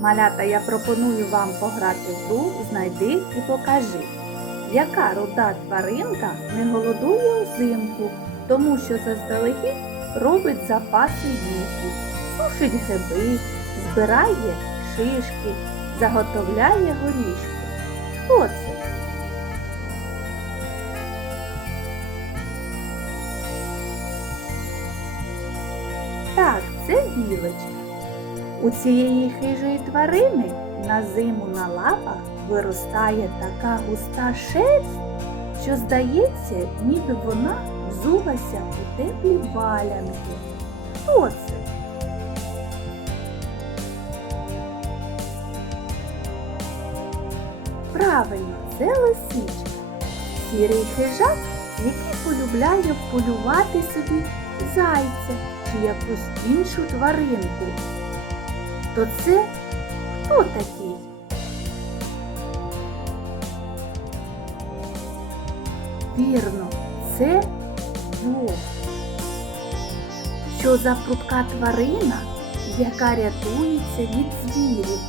Малята, я пропоную вам пограти в гру Знайди і покажи. Яка руда тваринка не голодує взимку, тому що заздалегідь робить запаси їжі, сушить гриби, збирає шишки, заготовляє горішки. Хто це? Так, це білочка. У цієї хижої тварини на зиму на лапах виростає така густа шерсть, що здається, ніби вона взулася у теплі валянки. Хто це? Правильно, це лисичка. Сірий хижак, який полюбляє вполювати собі зайця чи якусь іншу тваринку. То це хто такий? Вірно, це вовк. Що за прудка тварина, яка рятується від звірів,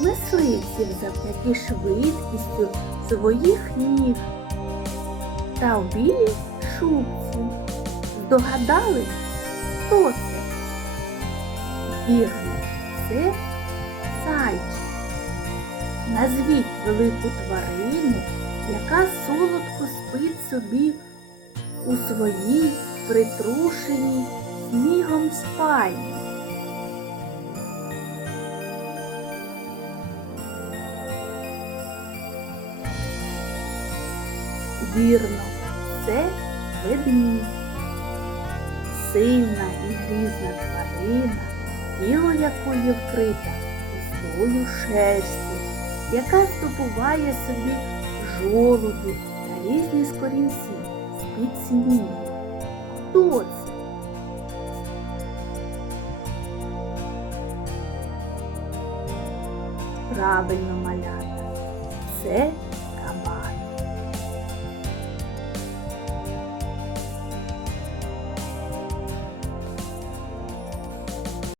мисливців завдяки швидкістю своїх ніг та в білій шубці. Здогадались, хто це? Вірно, це зайчик. Назвіть велику тварину, яка солодко спить собі у своїй притрушеній снігом спальні. Вірно, це ведмідь. Сильна і грізна тварина, тіло якої вкрита густою шерстю, яка здобуває собі жолуді та різні скорінці з-під снігу. Хто це? Правильно малята. Це